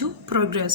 to progress।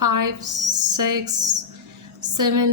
5, 6, 7,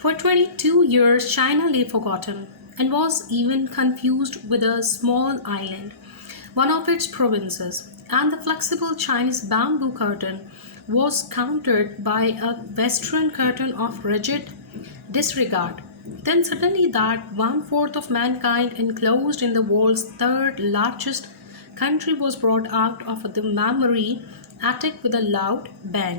For 22 years, China lay forgotten and was even confused with a small island, one of its provinces, and the flexible Chinese bamboo curtain was countered by a Western curtain of rigid disregard. Then suddenly that 1/4 of mankind enclosed in the world's third largest country was brought out of the memory attic with a loud bang.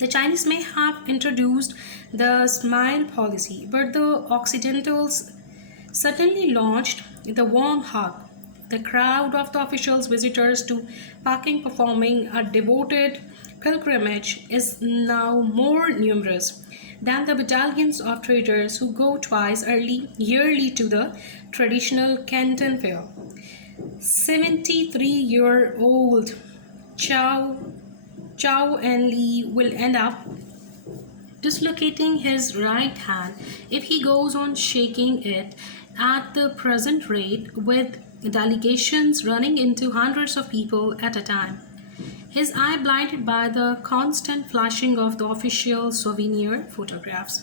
The Chinese may have introduced the smile policy, but the Occidentals certainly launched the warm hug. The crowd of the officials, visitors to Peking performing a devoted pilgrimage is now more numerous than the battalions of traders who go twice yearly to the traditional Canton Fair. 73-year-old Zhao Enlai will end up dislocating his right hand if he goes on shaking it at the present rate, with delegations running into hundreds of people at a time. His eye blinded by the constant flashing of the official souvenir photographs.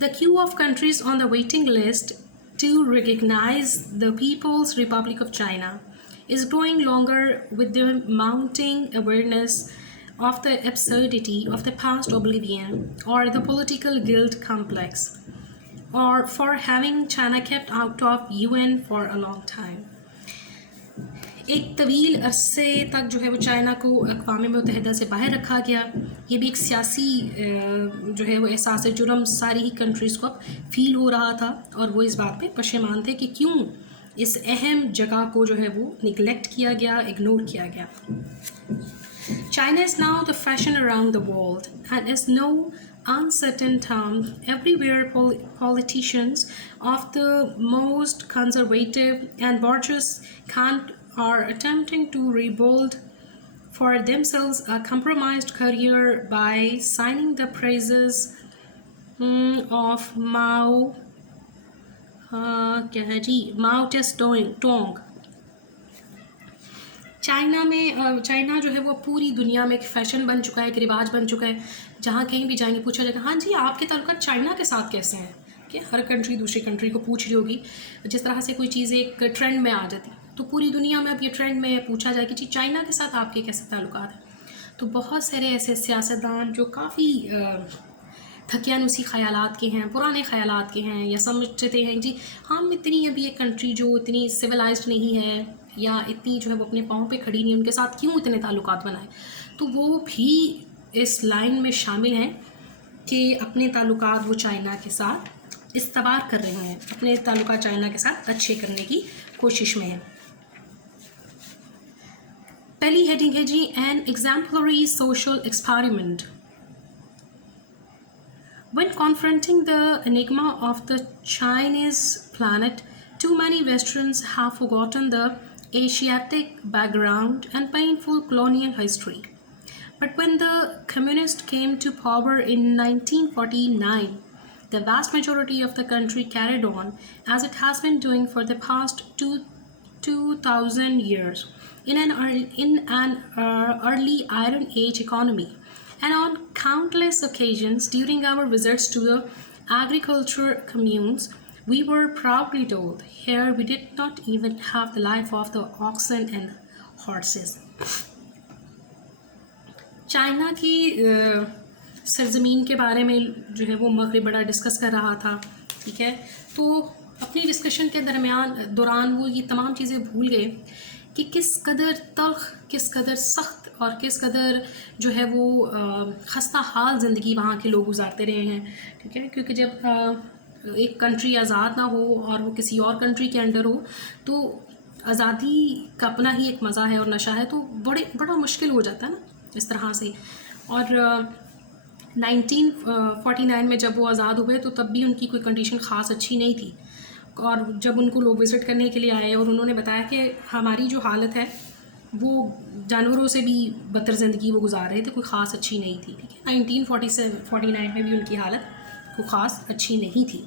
The queue of countries on the waiting list to recognize the People's Republic of China is growing longer with the mounting awareness of the absurdity of the past oblivion or the political guilt complex, or for having China kept out of UN for a long time. ایک طویل عرصے تک جو ہے وہ China کو اقوام متحدہ سے باہر رکھا گیا. یہ بھی ایک سیاسی جو ہے وہ احساس جرم ساری ہی کنٹریز کو اب فیل ہو رہا تھا, اور وہ اس بات پہ پشیمان تھے کہ کیوں اس اہم جگہ کو جو ہے وہ نگلیکٹ کیا گیا, اگنور کیا گیا. China is now the fashion around the world and is no uncertain term. Everywhere politicians of the most conservative and bourgeois kind are attempting to rebuild for themselves a compromised career by signing the praises of Mao Zedong. China جو ہے وہ پوری دنیا میں ایک fashion بن چکا ہے, ایک رواج بن چکا ہے. جہاں کہیں بھی جائیں گے پوچھا جائے گا ہاں جی آپ کے تعلقات چائنا کے ساتھ کیسے ہیں, کہ ہر کنٹری دوسری کنٹری کو پوچھ رہی ہوگی. جس طرح سے کوئی چیز ایک ٹرینڈ میں آ جاتی تو پوری دنیا میں اب یہ ٹرینڈ میں پوچھا جائے کہ جی چائنا کے ساتھ آپ کے کیسے تعلقات ہیں. تو بہت سارے ایسے سیاستدان جو کافی تھکیانوسی خیالات کے ہیں, پرانے خیالات کے ہیں, یا سمجھتے ہیں جی ہم اتنی ابھی ایک کنٹری جو اتنی سویلائزڈ نہیں ہے یا اتنی جو ہے وہ اپنے پاؤں پہ کھڑی نہیں, ان کے ساتھ کیوں اتنے تعلقات بنائیں. تو وہ بھی اس لائن میں شامل ہیں کہ اپنے تعلقات وہ چائنا کے ساتھ استوار کر رہے ہیں, اپنے تعلقات چائنا کے ساتھ اچھے کرنے کی کوشش میں ہیں. پہلی ہیڈنگ ہے جی an exemplary social experiment. When confronting the enigma of the Chinese planet, too many Westerns have forgotten the Asiatic background and painful colonial history. But when the communists came to power in 1949, the vast majority of the country carried on as it has been doing for the past 2,000 years in an early Iron Age economy. And on countless occasions during our visits to the agriculture communes, we were proudly told, here we did not even have the life of the oxen and horses. China کی سرزمین کے بارے میں جو ہے وہ مغرب بڑا ڈسکس کر رہا تھا, ٹھیک ہے. تو اپنی ڈسکشن کے دوران وہ یہ تمام چیزیں بھول گئے کہ کس قدر تلخ, کس قدر سخت اور کس قدر جو ہے وہ خستہ حال زندگی وہاں کے لوگ گزارتے رہے ہیں, ٹھیک ہے. کیونکہ جب ایک کنٹری آزاد نہ ہو اور وہ کسی اور کنٹری کے انڈر ہو تو آزادی کا اپنا ہی ایک مزہ ہے اور نشہ ہے, تو بڑا مشکل ہو جاتا ہے نا اس طرح سے. اور 1949 میں جب وہ آزاد ہوئے تو تب بھی ان کی کوئی کنڈیشن خاص اچھی نہیں تھی. اور جب ان کو لوگ وزٹ کرنے کے لیے آئے اور انہوں نے بتایا کہ ہماری جو حالت ہے وہ جانوروں سے بھی بدتر زندگی وہ گزار رہے تھے, کوئی خاص اچھی نہیں تھی, ٹھیک ہے. 1949 میں بھی ان کی حالت کوئی خاص اچھی نہیں تھی.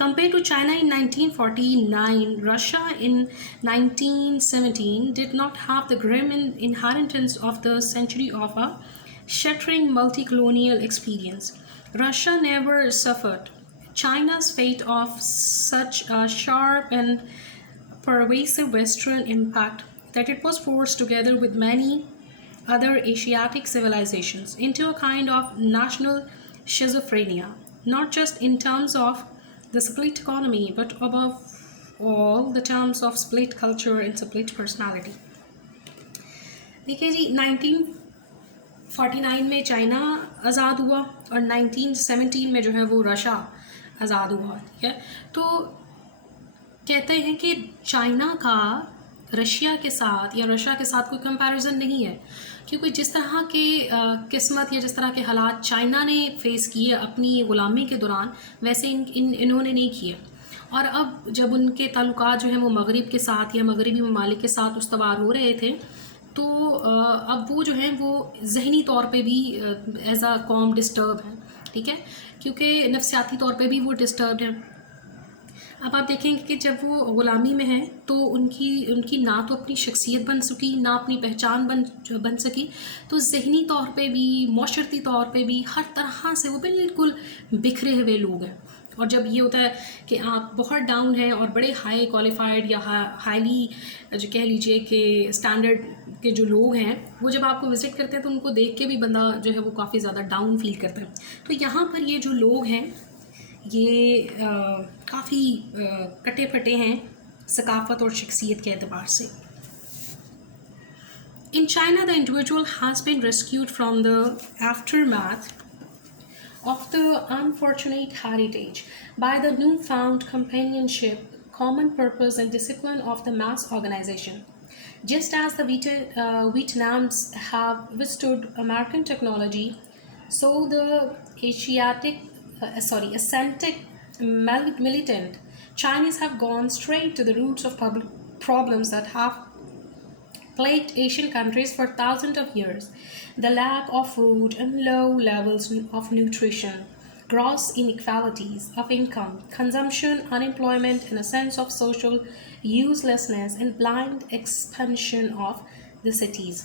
Compared to China in 1949, Russia in 1917 did not have the grim inheritance of the century of a shattering multi-colonial experience. Russia never suffered China's fate of such a sharp and pervasive Western impact that it was forced together with many other Asiatic civilizations into a kind of national schizophrenia, not just in terms of the split economy, but above all the terms of split culture and split personality. دیکھیے جی 1949 میں China آزاد ہوا اور 1917 میں جو ہے وہ Russia آزاد ہوا, ٹھیک ہے. تو کہتے ہیں کہ چائنا کا رشیا کے ساتھ یا رشیا کے ساتھ کوئی کمپیریزن نہیں ہے, کیونکہ جس طرح کے قسمت یا جس طرح کے حالات چائنا نے فیس کیے اپنی غلامی کے دوران ویسے انہوں نے نہیں کیے. اور اب جب ان کے تعلقات جو ہیں وہ مغرب کے ساتھ یا مغربی ممالک کے ساتھ استوار ہو رہے تھے تو اب وہ جو ہیں وہ ذہنی طور پہ بھی ایز اے قوم ڈسٹرب ہیں, ٹھیک ہے, کیونکہ نفسیاتی طور پہ بھی وہ ڈسٹربڈ ہیں. اب آپ دیکھیں گے کہ جب وہ غلامی میں ہیں تو ان کی نہ تو اپنی شخصیت بن سکی, نہ اپنی پہچان بن سکی, تو ذہنی طور پہ بھی معاشرتی طور پہ بھی ہر طرح سے وہ بالکل بکھرے ہوئے لوگ ہیں. اور جب یہ ہوتا ہے کہ آپ بہت ڈاؤن ہیں اور بڑے ہائی کوالیفائڈ یا ہائیلی جو کہہ لیجیے کہ اسٹینڈرڈ کے جو لوگ ہیں وہ جب آپ کو وزٹ کرتے ہیں تو ان کو دیکھ کے بھی بندہ جو ہے وہ کافی زیادہ ڈاؤن فیل کرتا ہے. تو یہاں پر یہ جو لوگ ہیں یہ کافی کٹے پھٹے ہیں ثقافت اور شخصیت کے اعتبار سے. In China, the individual has been rescued from the aftermath of the unfortunate heritage by the newfound companionship, common purpose, and discipline of the mass organization. Just as the Vietnams have withstood American technology, so the ascetic militant Chinese have gone straight to the roots of public problems that have plagued Asian countries for thousands of years: the lack of food and low levels of nutrition, gross inequalities of income, consumption, unemployment, and a sense of social uselessness, and blind expansion of the cities.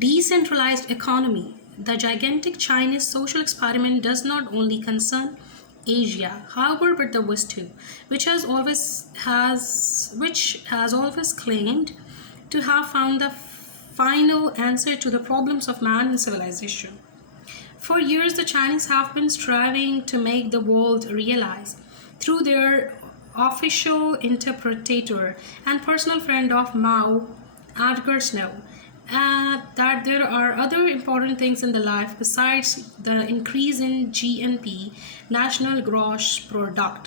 Decentralized economy. The gigantic Chinese social experiment does not only concern Asia, however, but the West too, which has always claimed to have found the final answer to the problems of man and civilization. For years, the Chinese have been striving to make the world realize, through their official interpreter and personal friend of Mao, Edgar Snow, that there are other important things in the life besides the increase in GNP, National Gross Product.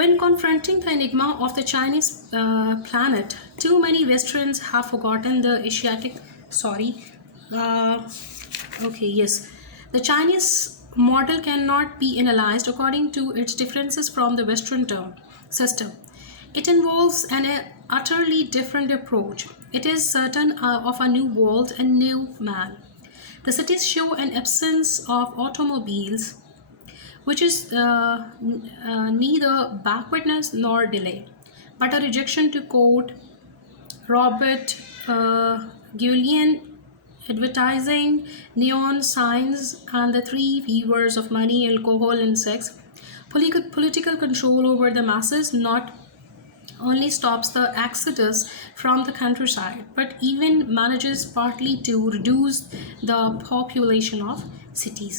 When confronting the enigma of the Chinese planet, too many Westerns have forgotten the Asiatic. The Chinese model cannot be analyzed according to its differences from the Western term system. It involves an utterly different approach. It is certain of a new world and new man. The cities show an absence of automobiles, which is neither backwardness nor delay, but a rejection to quote Robert Guillen, advertising, neon signs, and the three V's of money, alcohol, and sex. Political control over the masses not only stops the exodus from the countryside, but even manages partly to reduce the population of cities.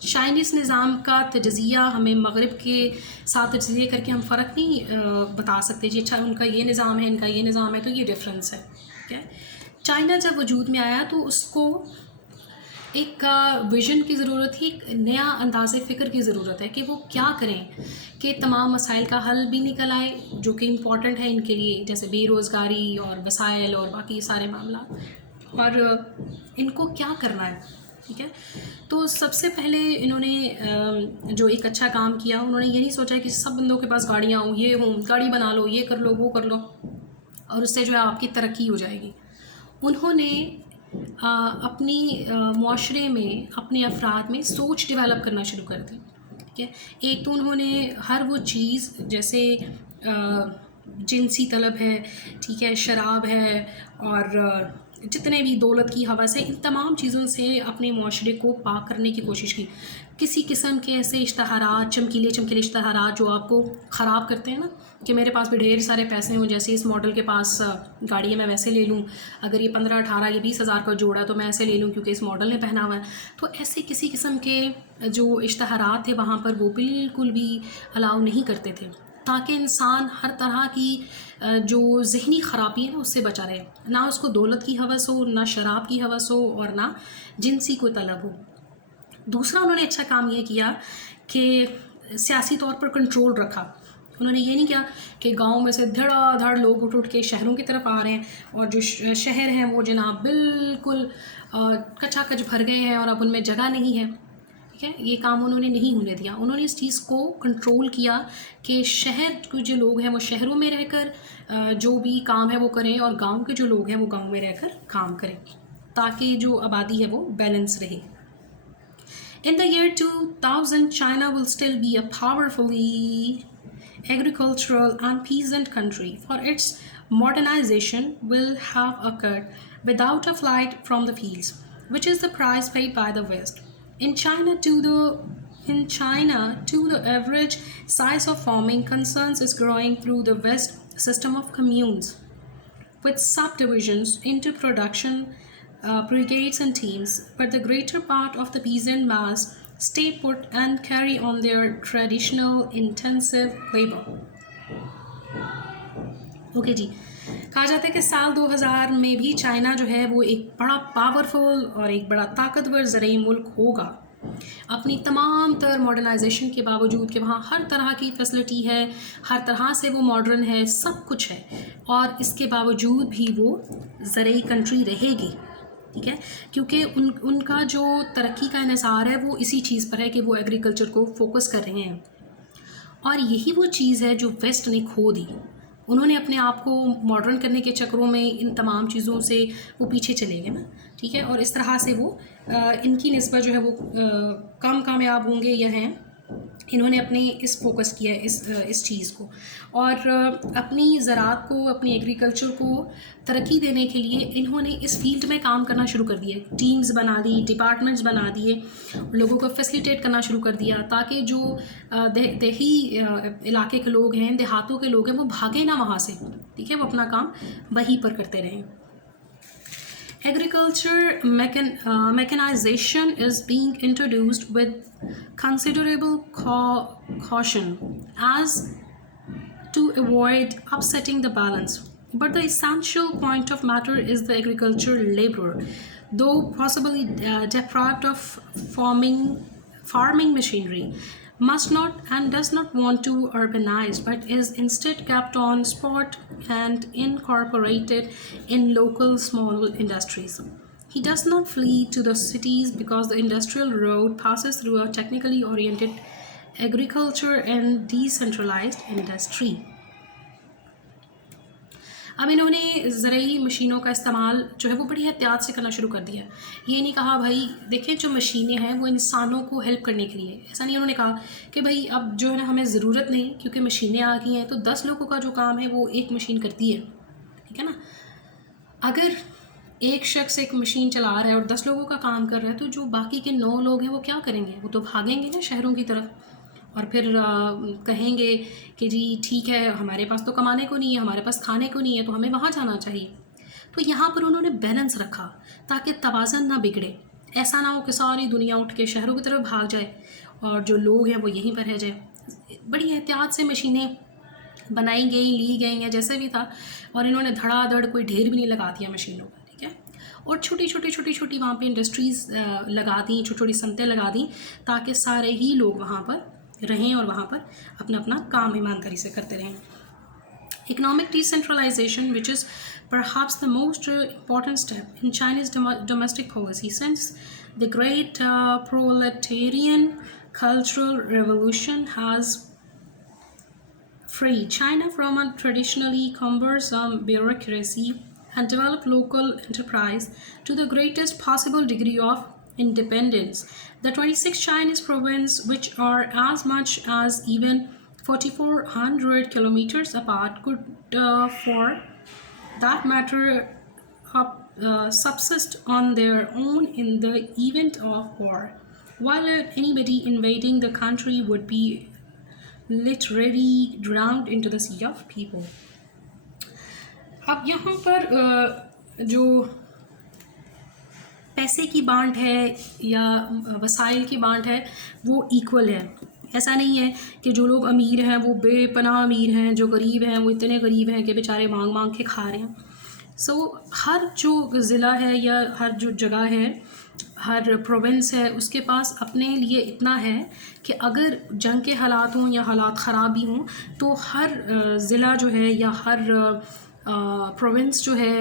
Chinese نظام کا تجزیہ ہمیں مغرب کے ساتھ تجزیہ کر کے ہم فرق نہیں بتا سکتے جی اچھا ان کا یہ نظام ہے ان کا یہ نظام ہے تو یہ ڈفرینس ہے. ٹھیک ہے. چائنا جب وجود میں آیا تو اس کو ایک ویژن کی ضرورت تھی, ایک نیا انداز فکر کی ضرورت ہے کہ وہ کیا کریں کہ تمام مسائل کا حل بھی نکل آئے جو کہ امپورٹنٹ ہے ان کے لیے, جیسے بے روزگاری اور وسائل اور باقی سارے معاملات, اور ان کو کیا کرنا ہے. ٹھیک ہے. تو سب سے پہلے انہوں نے جو ایک اچھا کام کیا, انہوں نے یہ نہیں سوچا کہ سب بندوں کے پاس گاڑیاں ہوں, یہ ہوں, گاڑی بنا لو, یہ کر لو, وہ کر لو, اور اس سے جو ہے آپ کی ترقی ہو جائے گی. انہوں نے اپنی معاشرے میں اپنے افراد میں سوچ ڈیولپ کرنا شروع کر دی. ٹھیک ہے. ایک تو انہوں نے ہر وہ چیز جیسے جنسی طلب ہے, ٹھیک ہے, شراب ہے, اور جتنے بھی دولت کی ہوس ہے, ان تمام چیزوں سے اپنے معاشرے کو پاک کرنے کی کوشش کی. کسی قسم کے ایسے اشتہارات, چمکیلے اشتہارات جو آپ کو خراب کرتے ہیں نا, کہ میرے پاس بھی ڈھیر سارے پیسے ہوں, جیسے اس ماڈل کے پاس گاڑی ہے میں ویسے لے لوں, اگر یہ 15, 18 یا 20 ہزار کا جوڑا تو میں ایسے لے لوں کیونکہ اس ماڈل نے پہنا ہوا ہے. تو ایسے کسی قسم کے جو اشتہارات تھے وہاں پر وہ بالکل بھی الاؤ نہیں کرتے تھے, تاکہ انسان ہر طرح کی جو ذہنی خرابی ہے نا اس سے بچا رہے, نہ اس کو دولت کی ہوس ہو, نہ شراب کی ہوس ہو, اور نہ جنسی کو طلب ہو. دوسرا انہوں نے اچھا کام یہ کیا کہ سیاسی طور پر کنٹرول رکھا. انہوں نے یہ نہیں کیا کہ گاؤں میں سے دھڑا دھڑ لوگ اٹھ کے شہروں کی طرف آ رہے ہیں, اور جو شہر ہیں وہ جناب بالکل کچا کچ بھر گئے ہیں اور اب ان میں جگہ نہیں ہے. ٹھیک ہے. یہ کام انہوں نے نہیں ہونے دیا. انہوں نے اس چیز کو کنٹرول کیا کہ شہر کے جو لوگ ہیں وہ شہروں میں رہ کر جو بھی کام ہے وہ کریں, اور گاؤں کے جو لوگ ہیں وہ گاؤں میں رہ کر کام کریں, تاکہ جو آبادی ہے وہ بیلنس رہے. In the year 2000, China will still be a powerfully agricultural and peasant country, for its modernization will have occurred without a flight from the fields, which is the price paid by the West. In China, too, the average size of farming concerns is growing through the West system of communes, with subdivisions into production brigades and teams, but the greater part of the peasant mass stay put and carry on their traditional intensive labor. Okay جی, کہا جاتا ہے کہ سال 2000 میں بھی China جو ہے وہ ایک بڑا پاورفل اور ایک بڑا طاقتور زرعی ملک ہوگا, اپنی تمام تر ماڈرنائزیشن کے باوجود کہ وہاں ہر طرح کی فیسلٹی ہے, ہر طرح سے وہ ماڈرن ہے, سب کچھ ہے, اور اس کے باوجود بھی وہ زرعی کنٹری رہے گی. ٹھیک ہے. کیونکہ ان کا جو ترقی کا انحصار ہے وہ اسی چیز پر ہے کہ وہ ایگریکلچر کو فوکس کر رہے ہیں, اور یہی وہ چیز ہے جو ویسٹ نے کھو دی. انہوں نے اپنے آپ کو ماڈرن کرنے کے چکروں میں ان تمام چیزوں سے وہ پیچھے چلے گئے نا. ٹھیک ہے. اور اس طرح سے وہ ان کی نسبت جو ہے وہ کم کامیاب ہوں گے یا ہیں. انہوں نے اپنے اس فوکس کیا ہے اس چیز کو, اور اپنی زراعت کو, اپنی ایگریکلچر کو ترقی دینے کے لیے انہوں نے اس فیلڈ میں کام کرنا شروع کر دیا. ٹیمز بنا دی, ڈپارٹمنٹس بنا دیے, لوگوں کو فیسیلیٹیٹ کرنا شروع کر دیا, تاکہ جو دیہی علاقے کے لوگ ہیں, دیہاتوں کے لوگ ہیں, وہ بھاگے نہ وہاں سے. ٹھیک ہے. وہ اپنا کام وہیں پر کرتے رہیں. Agriculture mechanization is being introduced with considerable caution as to avoid upsetting the balance. But the essential point of matter is the agricultural laborer, though possibly deprived of farming machinery, must not and does not want to urbanize, but is instead kept on spot and incorporated in local small industries. He does not flee to the cities because the industrial road passes through a technically oriented agriculture and decentralized industry. اب انہوں نے زرعی مشینوں کا استعمال جو ہے وہ بڑی احتیاط سے کرنا شروع کر دیا. یہ نہیں کہا بھائی دیکھیں جو مشینیں ہیں وہ انسانوں کو ہیلپ کرنے کے لیے, ایسا نہیں انہوں نے کہا کہ بھائی اب جو ہے نا ہمیں ضرورت نہیں کیونکہ مشینیں آ گئی ہیں تو 10 لوگوں کا جو کام ہے وہ ایک مشین کرتی ہے. ٹھیک ہے نا. اگر ایک شخص ایک مشین چلا رہا ہے اور 10 لوگوں کا کام کر رہا ہے تو جو باقی کے 9 لوگ ہیں وہ کیا کریں گے؟ وہ تو بھاگیں گے نا شہروں کی طرف, اور پھر کہیں گے کہ جی ٹھیک ہے ہمارے پاس تو کمانے کو نہیں ہے, ہمارے پاس کھانے کو نہیں ہے, تو ہمیں وہاں جانا چاہیے. تو یہاں پر انہوں نے بیلنس رکھا تاکہ توازن نہ بگڑے. ایسا نہ ہو کہ ساری دنیا اٹھ کے شہروں کی طرف بھاگ جائے اور جو لوگ ہیں وہ یہیں پر رہ جائیں. بڑی احتیاط سے مشینیں بنائی گئی, لی گئی ہیں, جیسے بھی تھا, اور انہوں نے دھڑا دھڑ کوئی ڈھیر بھی نہیں لگا دیا مشینوں کا, ٹھیک ہے. اور چھوٹی چھوٹی وہاں پہ انڈسٹریز لگا دیں, چھوٹی چھوٹی صنعتیں لگا دیں تاکہ سارے ہی لوگ وہاں پر رہیں اور وہاں پر اپنا کام ایمانداری سے کرتے رہیں. Economic decentralization, which is perhaps the most important step in China's domestic policy since the great proletarian cultural revolution, has freed China from a traditionally cumbersome bureaucracy and developed local enterprise to the greatest possible degree of independence. The 26 Chinese provinces, which are as much as even 4,400 kilometers apart, could, for that matter, subsist on their own in the event of war, while anybody invading the country would be literally drowned into the sea of people. اب یہاں پر جو پیسے کی بانٹ ہے یا وسائل کی بانٹ ہے وہ ایکول ہے. ایسا نہیں ہے کہ جو لوگ امیر ہیں وہ بے پناہ امیر ہیں, جو غریب ہیں وہ اتنے غریب ہیں کہ بیچارے مانگ کے کھا رہے ہیں. ہر جو ضلع ہے یا ہر جو جگہ ہے, ہر پروونس ہے, اس کے پاس اپنے لیے اتنا ہے کہ اگر جنگ کے حالات ہوں یا حالات خراب بھی ہوں تو ہر ضلع جو ہے یا ہر پروونس جو ہے,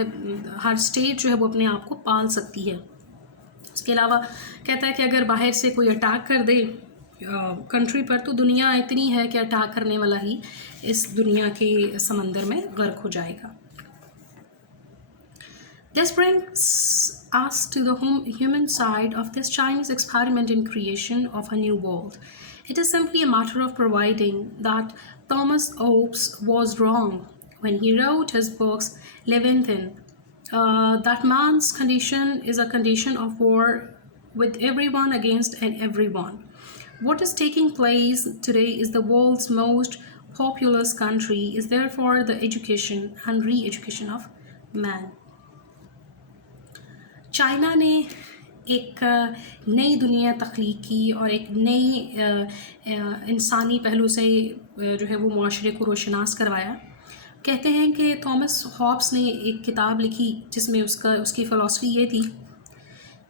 ہر اسٹیٹ جو ہے وہ اپنے آپ کو پال سکتی ہے. اس کے علاوہ کہتا ہے کہ اگر باہر سے کوئی اٹیک کر دے کنٹری پر تو دنیا اتنی ہے کہ اٹیک کرنے والا ہی اس دنیا کے سمندر میں غرق ہو جائے گا. This brings us to the human side of this Chinese experiment in creation of a new world. It is simply a matter of providing that Thomas Hobbes was wrong when he wrote his books Leviathan, that man's condition is a condition of war with everyone against and everyone. What is taking place today is the world's most populous country, is therefore the education and re-education of man. China نے ایک نئی دنیا تخلیق کی اور ایک نئی انسانی پہلو سے جو ہے وہ معاشرے کو روشناس کروایا. کہتے ہیں کہ تھامس ہابس نے ایک کتاب لکھی جس میں اس کی فلسفی یہ تھی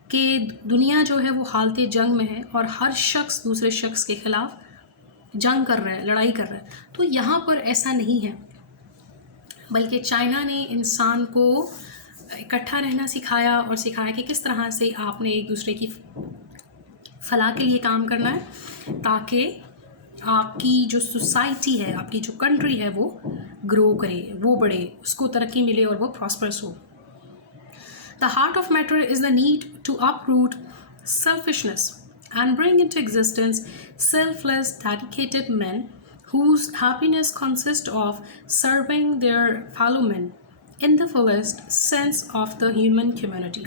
کہ دنیا جو ہے وہ حالت جنگ میں ہے اور ہر شخص دوسرے شخص کے خلاف جنگ کر رہا ہے, لڑائی کر رہا ہے. تو یہاں پر ایسا نہیں ہے, بلکہ چائنا نے انسان کو اکٹھا رہنا سکھایا اور سکھایا کہ کس طرح سے آپ نے ایک دوسرے کی فلاح کے لیے کام کرنا ہے تاکہ آپ کی جو سوسائٹی ہے, آپ کی جو کنٹری ہے وہ گرو کرے, وہ بڑھے, اس کو ترقی ملے اور وہ prosperous who. The heart of matter is the need to uproot selfishness and bring into existence selfless, dedicated men whose happiness consists of serving their fellow men in the fullest sense of the human community.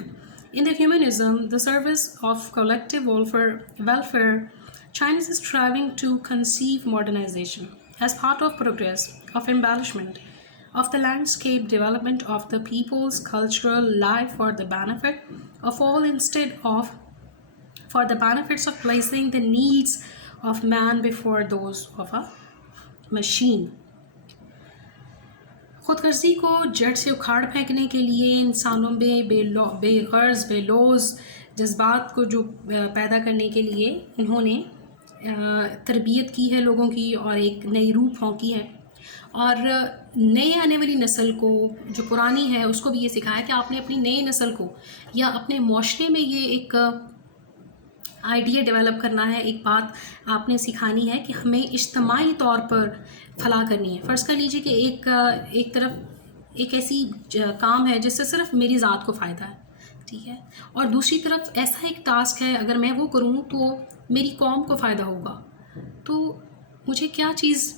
In the humanism, the service of collective welfare, China is striving to conceive modernization as part of progress, of embellishment, of the landscape development of the people's cultural life for the benefit of all instead of for the benefits of placing the needs of man before those of a machine. خود غرضی کو جڑ سے اکھاڑ پھینکنے کے لیے انسانوں میں بے غرض بے لوز جذبات کو جو پیدا کرنے کے لیے انہوں نے تربیت کی ہے لوگوں کی اور ایک نئی روح پھونکی ہے, اور نئے آنے والی نسل کو جو پرانی ہے اس کو بھی یہ سکھایا کہ آپ نے اپنی نئی نسل کو یا اپنے معاشرے میں یہ ایک آئیڈیا ڈیولپ کرنا ہے, ایک بات آپ نے سکھانی ہے کہ ہمیں اجتماعی طور پر فلاح کرنی ہے. فرض کر لیجیے کہ ایک طرف ایک ایسی کام ہے جس سے صرف میری ذات کو فائدہ ہے, ٹھیک ہے, اور دوسری طرف ایسا ایک ٹاسک ہے اگر میں وہ کروں تو میری قوم کو فائدہ ہوگا. تو مجھے کیا چیز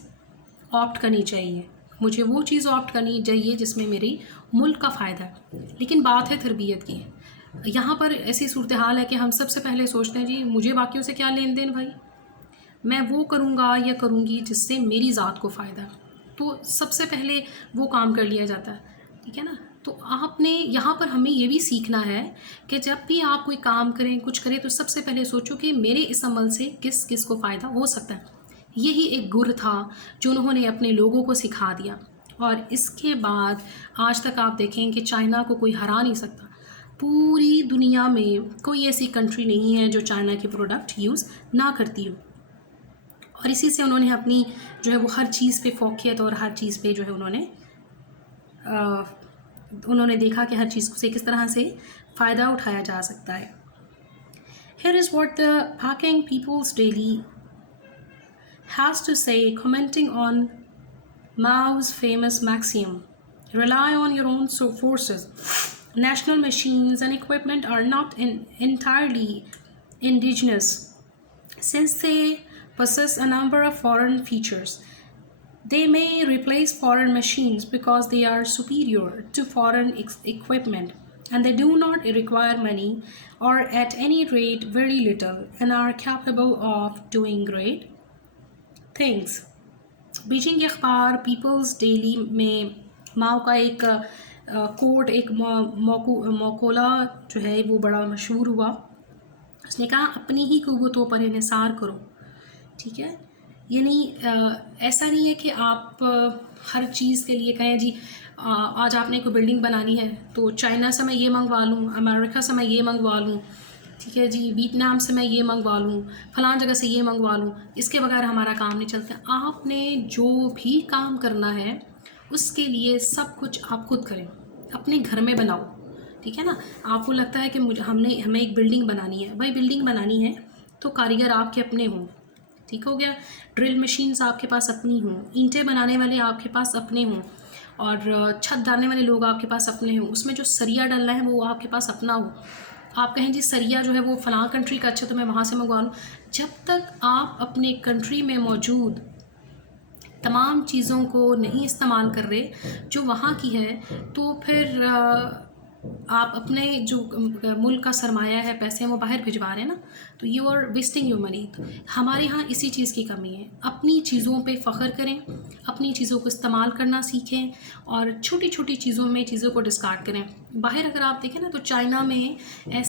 آپٹ کرنی چاہیے؟ مجھے وہ چیز آپٹ کرنی چاہیے جس میں میری ملک کا فائدہ ہے. لیکن بات ہے تربیت کی. یہاں پر ایسی صورتحال ہے کہ ہم سب سے پہلے سوچتے ہیں جی مجھے باقیوں سے کیا لین دین بھائی, میں وہ کروں گا یا کروں گی جس سے میری ذات کو فائدہ ہے. تو سب سے پہلے وہ کام کر لیا جاتا ہے, ٹھیک ہے نا. تو آپ نے یہاں پر ہمیں یہ بھی سیکھنا ہے کہ جب بھی آپ کوئی کام کریں کچھ کریں تو سب سے پہلے سوچو کہ میرے اس عمل سے کس کس کو فائدہ ہو سکتا ہے. یہی ایک گر تھا جو انہوں نے اپنے لوگوں کو سکھا دیا. اور اس کے بعد آج تک آپ دیکھیں کہ چائنا کو کوئی ہرا نہیں سکتا. پوری دنیا میں کوئی ایسی کنٹری نہیں ہے جو چائنا کے پروڈکٹ یوز نہ کرتی ہو. اور اسی سے انہوں نے اپنی جو ہے وہ ہر چیز پہ فوقیت اور ہر چیز پہ جو ہے انہوں نے دیکھا کہ ہر چیز سے کس طرح سے فائدہ اٹھایا جا سکتا ہے. Here is what the Peking People's Daily has to say commenting on Mao's famous maxim, rely on your own forces. National machines and equipment are not entirely indigenous, since they possess a number of foreign features. They may replace foreign machines because they are superior to foreign equipment, and they do not require money, or at any rate very little, and are capable of doing great things. Beijing اخبار Peoples daily میں ماؤ کا ایک کوٹ ایک موقولہ جو ہے وہ بڑا مشہور ہوا. اس نے کہا اپنی ہی قوتوں پر انحصار کرو. ٹھیک ہے، یعنی ایسا نہیں ہے کہ آپ ہر چیز کے لیے کہیں جی آج آپ نے کوئی بلڈنگ بنانی ہے تو چائنا سے میں یہ منگوا لوں، امریکہ سے میں یہ منگوا لوں، ٹھیک ہے جی ویتنام سے میں یہ منگوا لوں، فلاں جگہ سے یہ منگوا لوں، اس کے بغیر ہمارا کام نہیں چلتا. آپ نے جو بھی کام کرنا ہے اس کے لیے سب کچھ آپ خود کریں، اپنے گھر میں بناؤ. ٹھیک ہے نا، آپ کو لگتا ہے کہ ہمیں ایک بلڈنگ بنانی ہے، بھائی بلڈنگ بنانی ہے تو کاریگر آپ کے اپنے ہوں. ٹھیک ہو گیا، ڈرل مشینز آپ کے پاس اپنی ہوں، اینٹیں بنانے والے آپ کے پاس اپنے ہوں، اور چھت ڈالنے والے لوگ آپ کے پاس اپنے ہوں. اس میں جو سریا ڈلنا ہے وہ آپ کے پاس اپنا ہو. آپ کہیں جی سریا جو ہے وہ فلاں کنٹری کا اچھا تو میں وہاں سے منگوا لوں. جب تک آپ اپنے کنٹری میں موجود تمام چیزوں کو نہیں استعمال کر رہے جو وہاں کی ہے، تو پھر آپ اپنے جو ملک کا سرمایہ ہے، پیسے ہیں، وہ باہر بھجوا رہے ہیں نا، تو you are wasting your money. ہمارے ہاں اسی چیز کی کمی ہے. اپنی چیزوں پہ فخر کریں، اپنی چیزوں کو استعمال کرنا سیکھیں، اور چھوٹی چھوٹی چیزوں میں چیزوں کو ڈسکارڈ کریں. باہر اگر آپ دیکھیں نا تو چائنا میں